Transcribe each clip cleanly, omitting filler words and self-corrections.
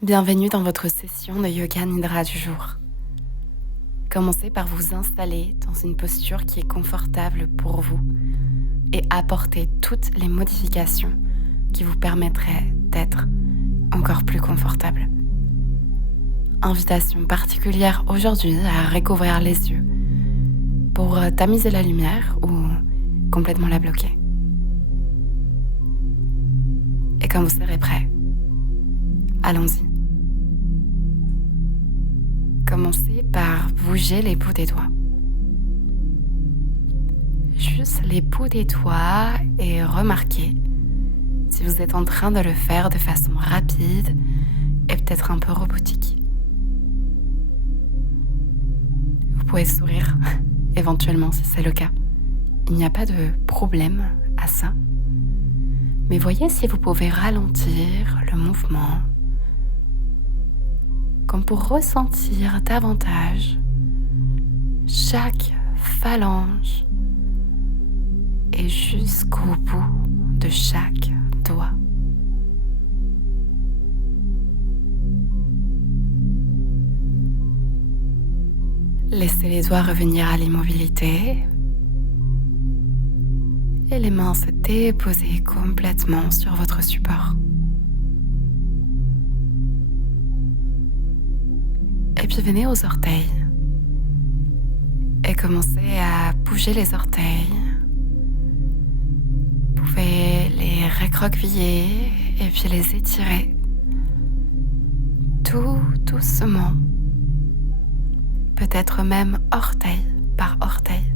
Bienvenue dans votre session de Yoga Nidra du jour. Commencez par vous installer dans une posture qui est confortable pour vous et apportez toutes les modifications qui vous permettraient d'être encore plus confortable. Invitation particulière aujourd'hui à recouvrir les yeux pour tamiser la lumière ou complètement la bloquer. Et quand vous serez prêt, allons-y. Commencez par bouger les bouts des doigts. Juste les bouts des doigts et remarquez si vous êtes en train de le faire de façon rapide et peut-être un peu robotique. Vous pouvez sourire éventuellement si c'est le cas. Il n'y a pas de problème à ça. Mais voyez si vous pouvez ralentir le mouvement comme pour ressentir davantage chaque phalange et jusqu'au bout de chaque doigt. Laissez les doigts revenir à l'immobilité et les mains se déposer complètement sur votre support. Et puis venez aux orteils et commencez à bouger les orteils. Vous pouvez les recroqueviller et puis les étirer tout doucement, peut-être même orteil par orteil,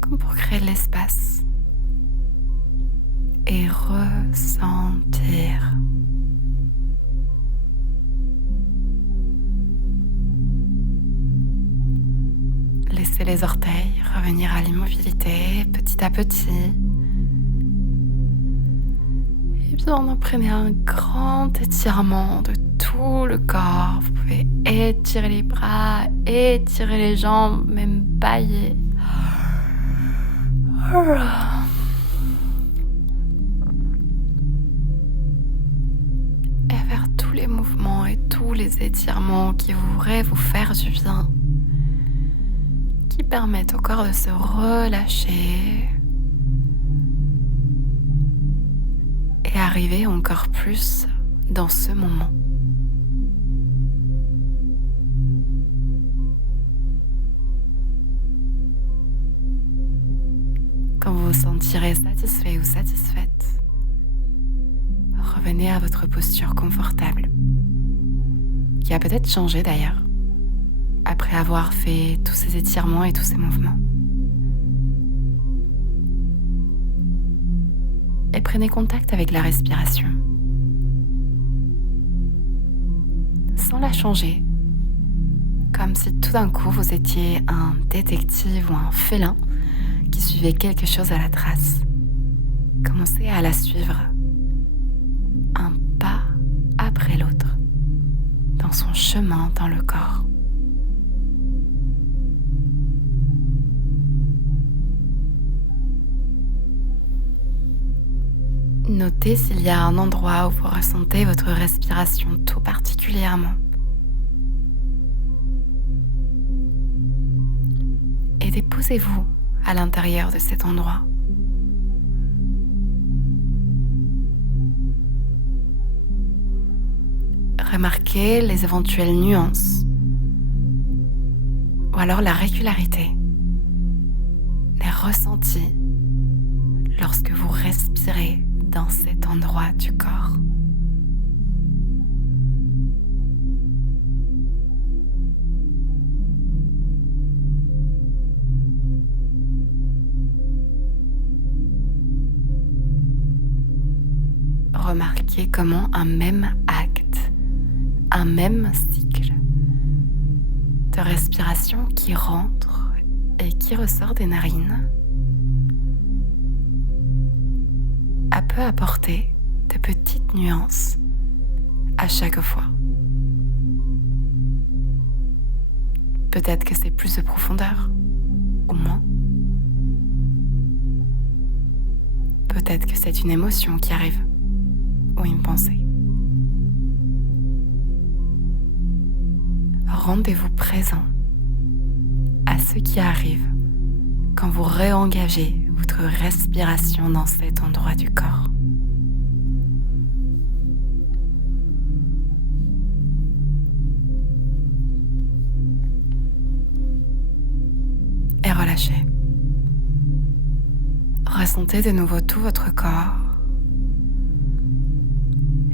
comme pour créer de l'espace et ressentir. Laissez les orteils revenir à l'immobilité petit à petit. Et bien, prenez un grand étirement de tout le corps. Vous pouvez étirer les bras, étirer les jambes, même bâiller. Et faire tous les mouvements et tous les étirements qui pourraient vous faire du bien, qui permettent au corps de se relâcher et arriver encore plus dans ce moment. Quand vous vous sentirez satisfait ou satisfaite, revenez à votre posture confortable, qui a peut-être changé d'ailleurs, après avoir fait tous ces étirements et tous ces mouvements. Et prenez contact avec la respiration, sans la changer, comme si tout d'un coup vous étiez un détective ou un félin qui suivait quelque chose à la trace. Commencez à la suivre, un pas après l'autre, dans son chemin dans le corps. Notez s'il y a un endroit où vous ressentez votre respiration tout particulièrement. Et déposez-vous à l'intérieur de cet endroit. Remarquez les éventuelles nuances ou alors la régularité, les ressentis lorsque vous respirez dans cet endroit du corps. Remarquez comment un même acte, un même cycle de respiration qui rentre et qui ressort des narines peut apporter de petites nuances à chaque fois. Peut-être que c'est plus de profondeur, ou moins. Peut-être que c'est une émotion qui arrive, rendez-vous présent à ce qui arrive quand vous réengagez votre respiration dans cet endroit du corps. Et relâchez. Ressentez de nouveau tout votre corps.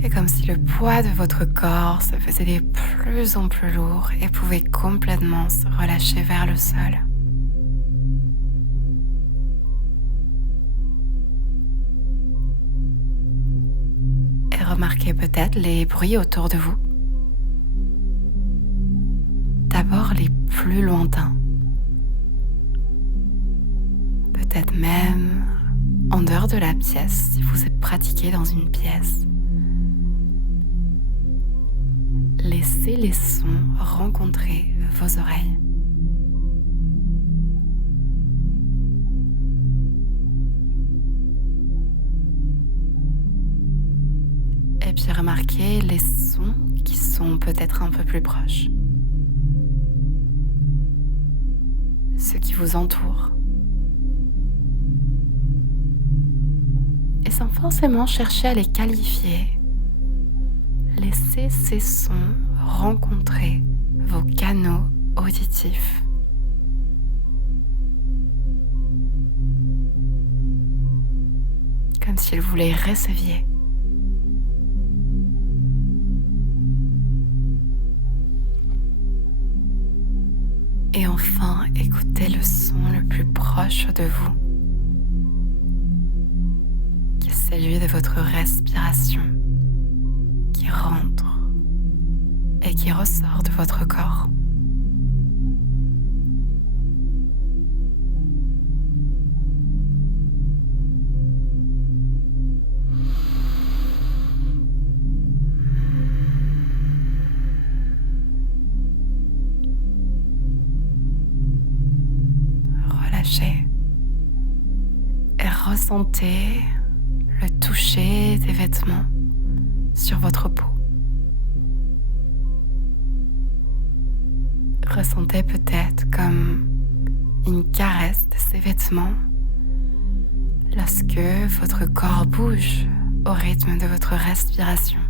Et comme si le poids de votre corps se faisait de plus en plus lourd et pouvait complètement se relâcher vers le sol. Et remarquez peut-être les bruits autour de vous. D'abord les plus lointains. Peut-être même en dehors de la pièce si vous êtes pratiqué dans une pièce. Laissez les sons rencontrer vos oreilles. Et puis remarquez les sons qui sont peut-être un peu plus proches. Ceux qui vous entourent. Et sans forcément chercher à les qualifier, laissez ces sons rencontrer vos canaux auditifs. Comme si vous les receviez. Et enfin, écoutez le son le plus proche de vous, qui est celui de votre respiration, qui rentre et qui ressort de votre corps. Relâchez et ressentez le toucher des vêtements sur votre peau. Ressentez peut-être comme une caresse de ces vêtements lorsque votre corps bouge au rythme de votre respiration.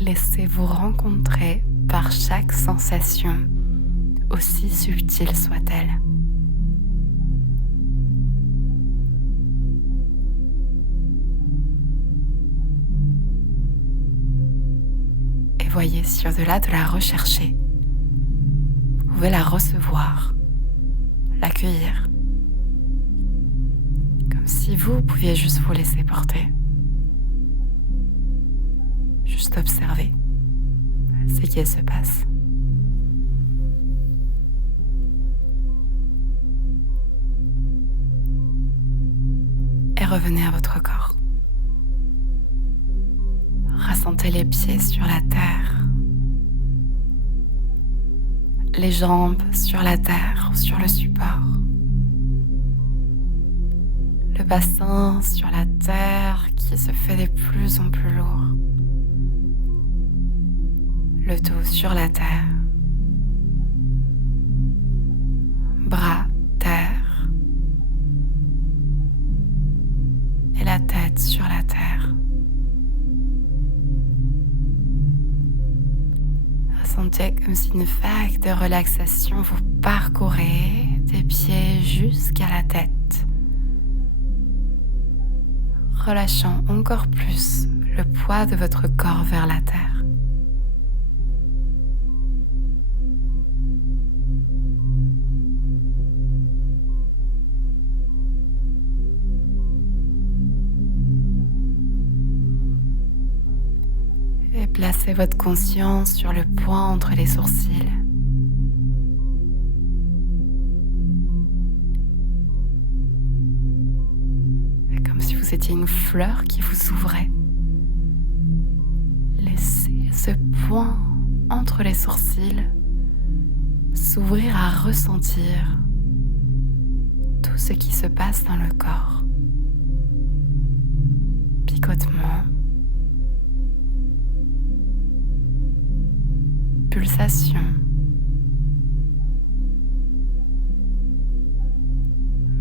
Laissez-vous rencontrer par chaque sensation, aussi subtile soit-elle. Et voyez si au-delà de la rechercher, vous pouvez la recevoir, l'accueillir, comme si vous pouviez juste vous laisser porter. Juste observer ce qui se passe. Et revenez à votre corps. Ressentez les pieds sur la terre, les jambes sur la terre ou sur le support, le bassin sur la terre qui se fait de plus en plus lourd. Le dos sur la terre, bras, terre, et la tête sur la terre. Ressentez comme si une vague de relaxation vous parcourait des pieds jusqu'à la tête, relâchant encore plus le poids de votre corps vers la terre. Placez votre conscience sur le point entre les sourcils. Comme si vous étiez une fleur qui vous ouvrait. Laissez ce point entre les sourcils s'ouvrir à ressentir tout ce qui se passe dans le corps. picotements, pulsations,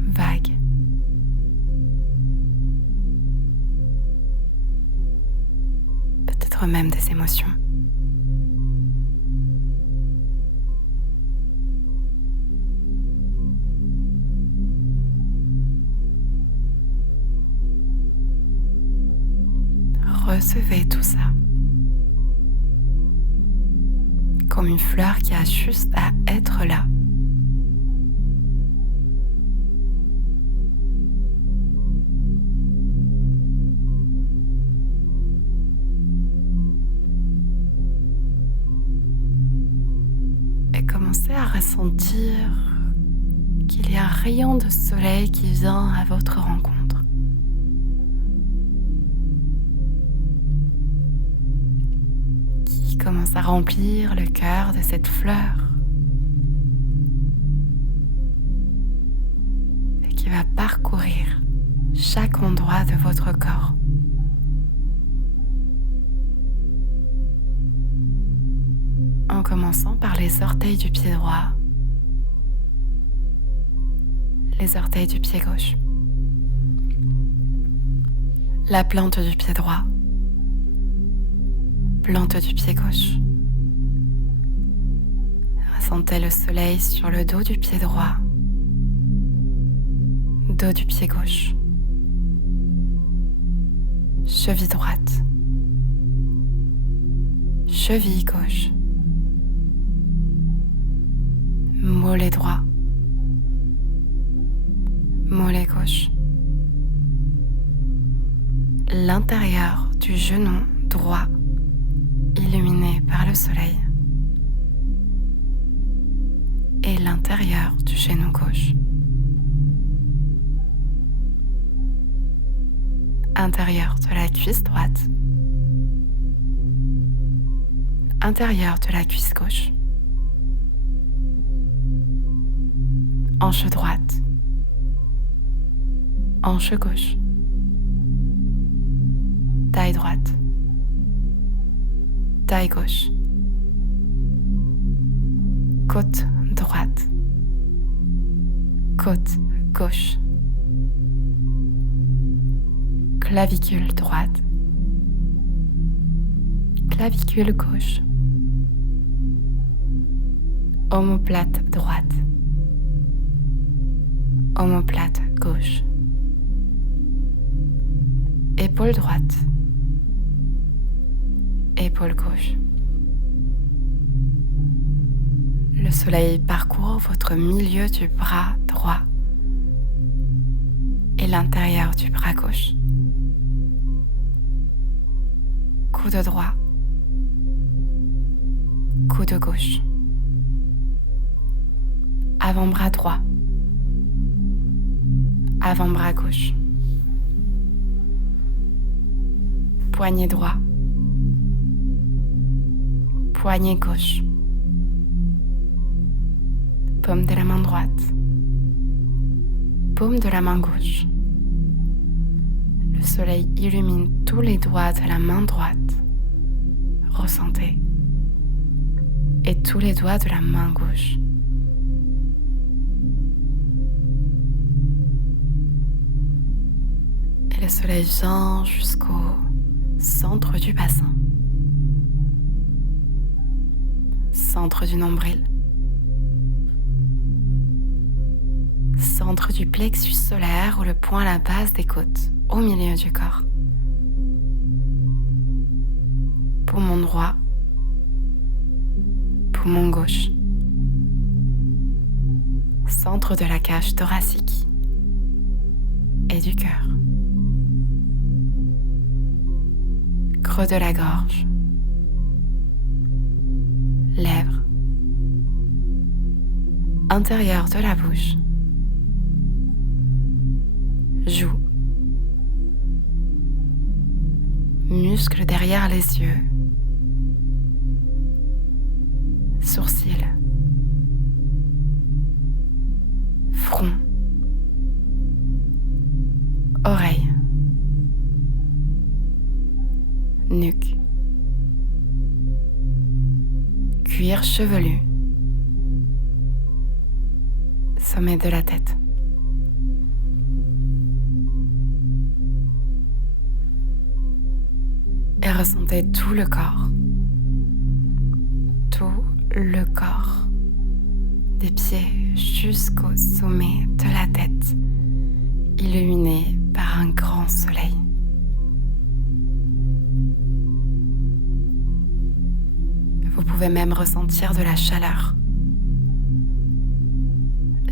vagues. Peut-être même des émotions. Recevez tout ça comme une fleur qui a juste à être là. Et commencez à ressentir qu'il y a un rayon de soleil qui vient à votre rencontre. Commence à remplir le cœur de cette fleur et qui va parcourir chaque endroit de votre corps. En commençant par les orteils du pied droit, les orteils du pied gauche, la plante du pied droit, plante du pied gauche. Ressentez le soleil sur le dos du pied droit, dos du pied gauche, cheville droite, cheville gauche, mollet droit, mollet gauche, l'intérieur du genou droit illuminé par le soleil et l'intérieur du genou gauche, intérieur de la cuisse droite, intérieur de la cuisse gauche, hanche droite, hanche gauche, taille droite, taille gauche, côte droite, côte gauche, clavicule droite, clavicule gauche, omoplate droite, omoplate gauche, épaule droite, épaule gauche. Le soleil parcourt votre milieu du bras droit et l'intérieur du bras gauche. Coude droit, coude gauche, avant-bras droit, avant-bras gauche, poignet droit, poignet gauche, paume de la main droite, paume de la main gauche. Le soleil illumine tous les doigts de la main droite. Ressentez. Et tous les doigts de la main gauche. Et le soleil vient jusqu'au centre du bassin. Centre du nombril. Centre du plexus solaire ou le point à la base des côtes, au milieu du corps. Poumon droit, poumon gauche. Centre de la cage thoracique et du cœur. Creux de la gorge. Lèvres. Intérieur de la bouche. Joues. Muscles derrière les yeux. Sourcils. Front. Oreilles. chevelu, sommet de la tête. Et ressentez tout le corps. Tout le corps. Des pieds jusqu'au sommet de la tête, illuminé par un grand soleil. Vous pouvez même ressentir de la chaleur.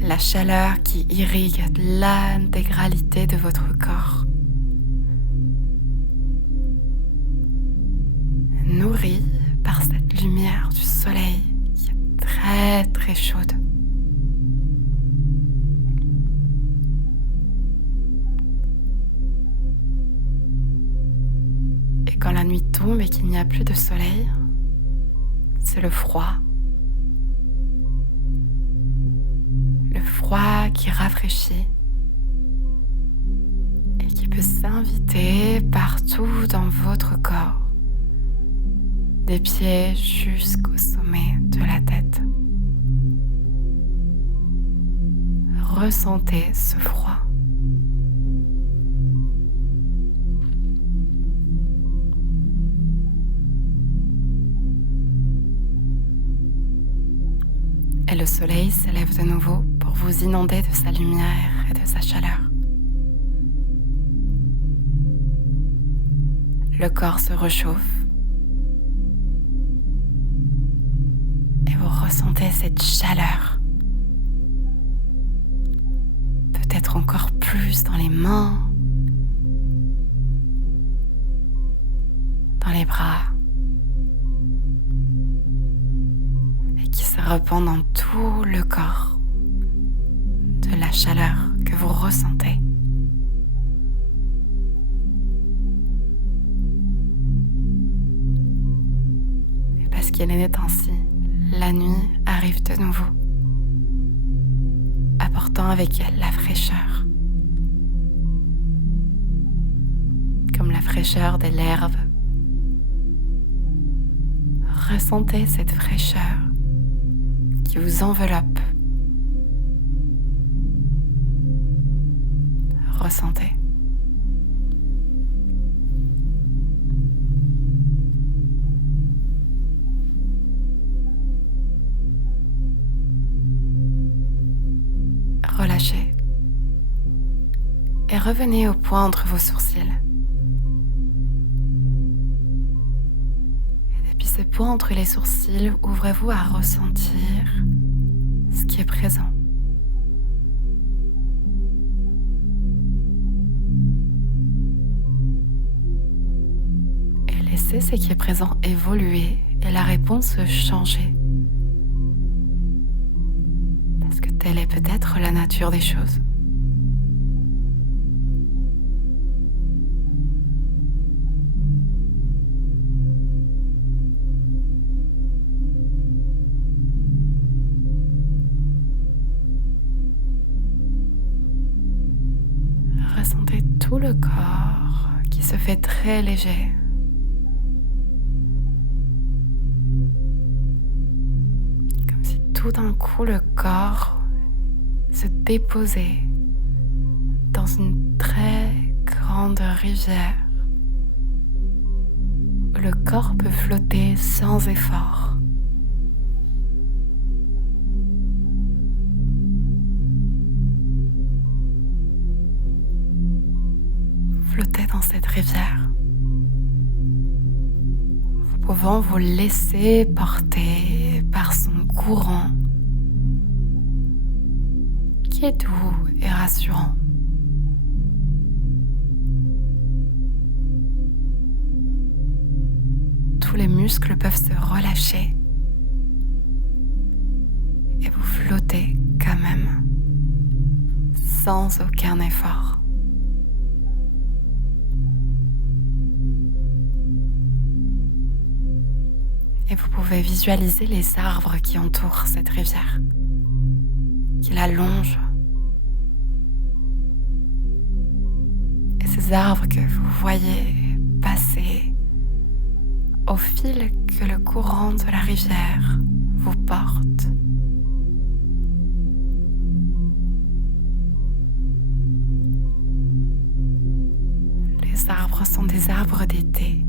La chaleur qui irrigue l'intégralité de votre corps. Nourri par cette lumière du soleil qui est très très chaude. Et quand la nuit tombe et qu'il n'y a plus de soleil, c'est le froid. Le froid qui rafraîchit et qui peut s'inviter partout dans votre corps. Des pieds jusqu'au sommet de la tête. Ressentez ce froid. Et le soleil s'élève de nouveau pour vous inonder de sa lumière et de sa chaleur. Le corps se réchauffe. Ressentez cette chaleur, peut-être encore plus dans les mains, dans les bras, et qui se répand dans tout le corps de la chaleur que vous ressentez. Et parce qu'il en est ainsi, la nuit arrive de nouveau, apportant avec elle la fraîcheur, comme la fraîcheur de l'herbe. Ressentez cette fraîcheur qui vous enveloppe. Ressentez. Relâchez et revenez au point entre vos sourcils. Et depuis ce point entre les sourcils, ouvrez-vous à ressentir ce qui est présent. Et laissez ce qui est présent évoluer et la réponse changer. Telle est peut-être la nature des choses. Ressentez tout le corps qui se fait très léger. Comme si tout d'un coup le corps se déposer dans une très grande rivière où le corps peut flotter sans effort. Flottez dans cette rivière, vous pouvant vous laisser porter par son courant qui est doux et rassurant. Tous les muscles peuvent se relâcher et vous flottez quand même, sans aucun effort. Et vous pouvez visualiser les arbres qui entourent cette rivière, qui la longent. Et ces arbres que vous voyez passer au fil que le courant de la rivière vous porte. Les arbres sont des arbres d'été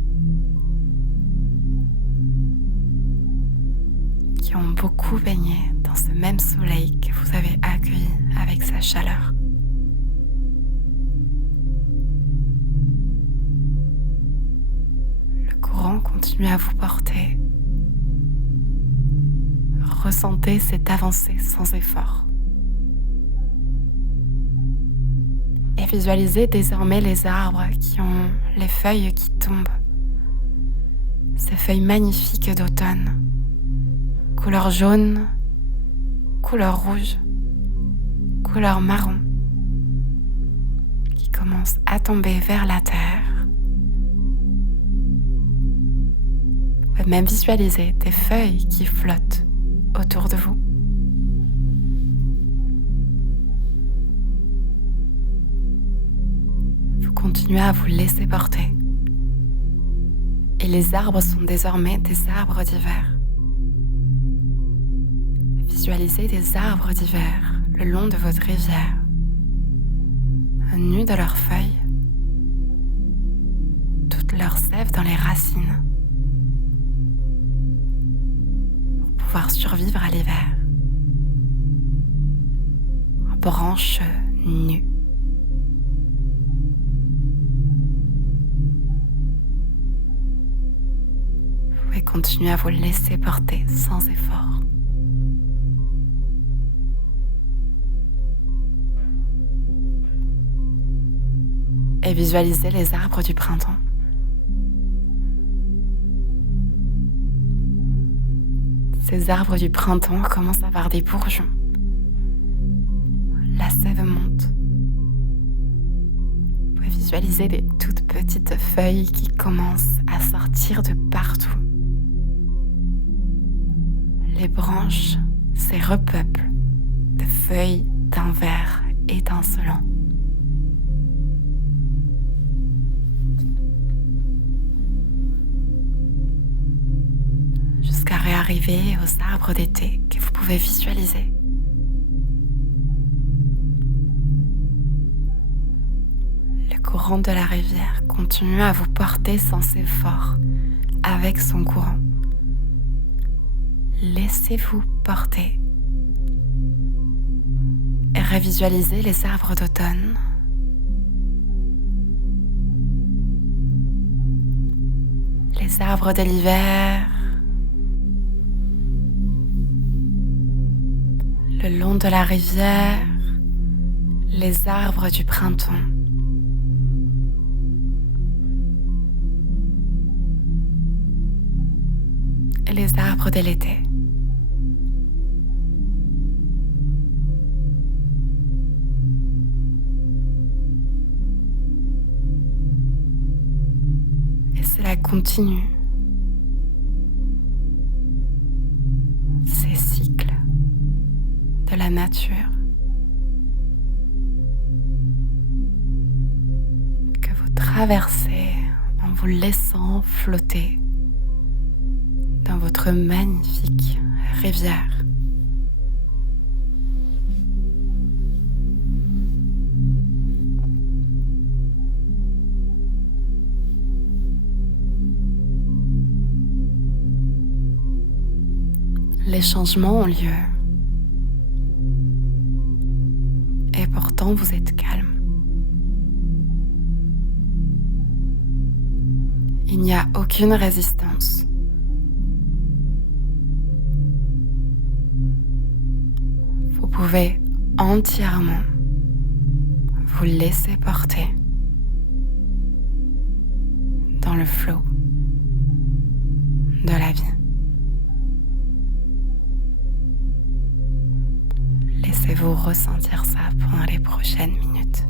qui ont beaucoup baigné dans ce même soleil que vous avez accueilli avec sa chaleur. Le courant continue à vous porter. Ressentez cette avancée sans effort. Et visualisez désormais les arbres qui ont les feuilles qui tombent. Ces feuilles magnifiques d'automne. Couleur jaune, couleur rouge, couleur marron, qui commencent à tomber vers la terre. Vous pouvez même visualiser des feuilles qui flottent autour de vous. Vous continuez à vous laisser porter. Et les arbres sont désormais des arbres d'hiver. Visualisez des arbres d'hiver le long de votre rivière, nus de leurs feuilles, toute leur sève dans les racines, pour pouvoir survivre à l'hiver, en branches nues. Vous pouvez continuer à vous laisser porter sans effort. Et visualisez les arbres du printemps. Ces arbres du printemps commencent à avoir des bourgeons. La sève monte. Vous pouvez visualiser des toutes petites feuilles qui commencent à sortir de partout. Les branches se repeuplent de feuilles d'un vert étincelant. Jusqu'à réarriver aux arbres d'été que vous pouvez visualiser. Le courant de la rivière continue à vous porter sans effort avec son courant. Laissez-vous porter et revisualisez les arbres d'automne. Les arbres de l'hiver. Le long de la rivière, les arbres du printemps. Et les arbres de l'été. Et cela continue. Ces cycles de la nature que vous traversez en vous laissant flotter dans votre magnifique rivière. Les changements ont lieu. Et pourtant, vous êtes calme. Il n'y a aucune résistance. Vous pouvez entièrement vous laisser porter dans le flot de la vie. Laissez-vous ressentir ça pendant les prochaines minutes.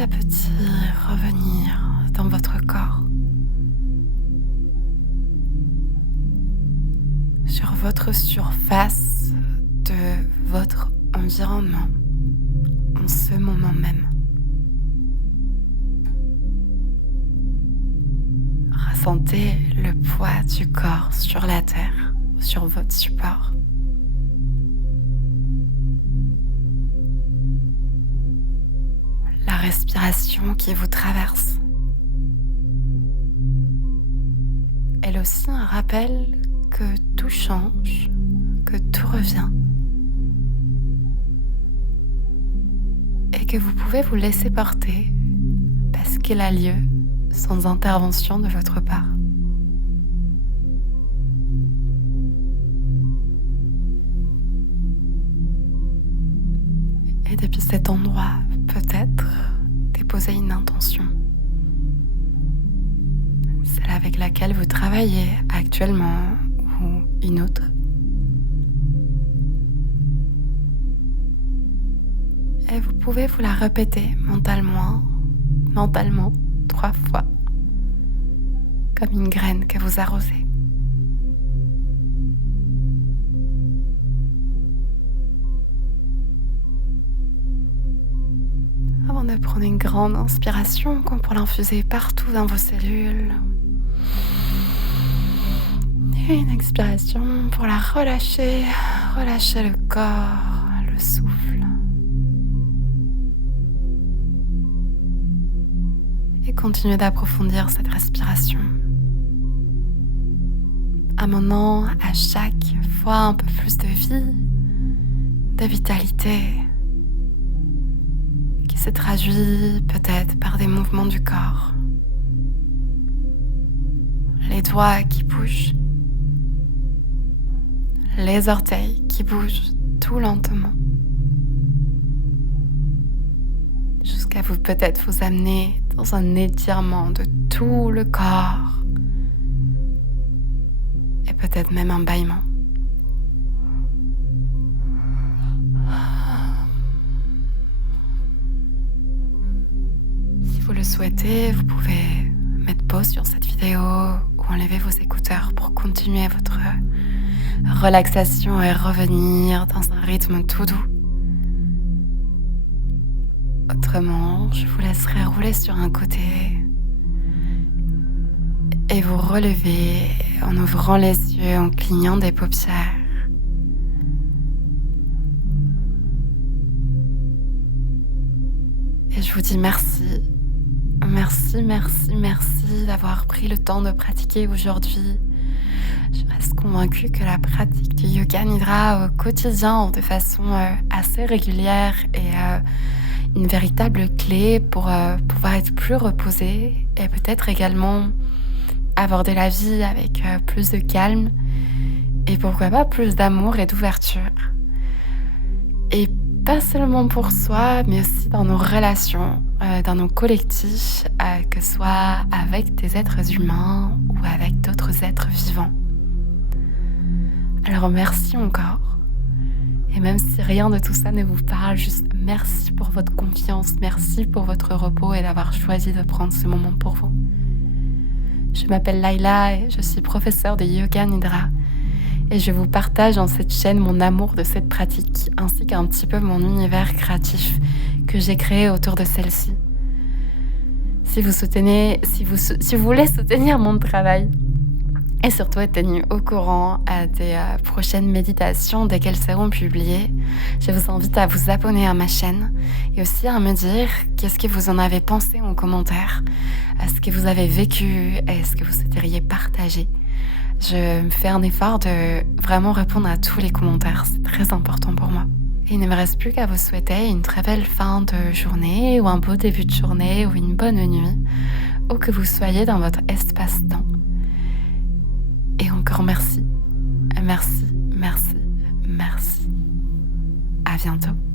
à petit revenir dans votre corps, sur votre surface de votre environnement en ce moment même. Ressentez le poids du corps sur la terre, sur votre support. La respiration qui vous traverse. Elle est aussi un rappel que tout change, que tout revient. Et que vous pouvez vous laisser porter parce qu'il a lieu sans intervention de votre part. Et depuis cet endroit, peut-être déposer une intention. Celle avec laquelle vous travaillez actuellement ou une autre. Et vous pouvez vous la répéter mentalement 3 fois, comme une graine que vous arrosez. Avant de prendre une grande inspiration, comme pour l'infuser partout dans vos cellules. Et une expiration pour la relâcher le corps, le souffle. Et continuez d'approfondir cette respiration. Amenant à chaque fois un peu plus de vie, de vitalité, qui se traduit peut-être par des mouvements du corps. Les doigts qui bougent, les orteils qui bougent tout lentement, jusqu'à vous peut-être vous amener dans un étirement de tout le corps et peut-être même un bâillement. Si vous le souhaitez, vous pouvez mettre pause sur cette vidéo ou enlever vos écouteurs pour continuer votre relaxation et revenir dans un rythme tout doux. Autrement, je vous laisserai rouler sur un côté et vous relever en ouvrant les yeux, en clignant des paupières. Et je vous dis merci d'avoir pris le temps de pratiquer aujourd'hui. Je reste convaincue que la pratique du Yoga Nidra au quotidien, de façon assez régulière, est une véritable clé pour pouvoir être plus reposé et peut-être également aborder la vie avec plus de calme et pourquoi pas plus d'amour et d'ouverture. Et pas seulement pour soi, mais aussi dans nos relations, dans nos collectifs, que ce soit avec des êtres humains ou avec d'autres êtres vivants. Alors merci encore. Et même si rien de tout ça ne vous parle, juste merci pour votre confiance, merci pour votre repos et d'avoir choisi de prendre ce moment pour vous. Je m'appelle Laila et je suis professeure de Yoga Nidra. Et je vous partage dans cette chaîne mon amour de cette pratique, ainsi qu'un petit peu mon univers créatif que j'ai créé autour de celle-ci. Si vous voulez soutenir mon travail, et surtout être tenu au courant des prochaines méditations dès qu'elles seront publiées, je vous invite à vous abonner à ma chaîne et aussi à me dire qu'est-ce que vous en avez pensé en commentaire, ce que vous avez vécu et ce que vous souhaiteriez partager. Je me fais un effort de vraiment répondre à tous les commentaires, c'est très important pour moi. Et il ne me reste plus qu'à vous souhaiter une très belle fin de journée ou un beau début de journée ou une bonne nuit, où que vous soyez dans votre espace-temps. Et encore merci. À bientôt.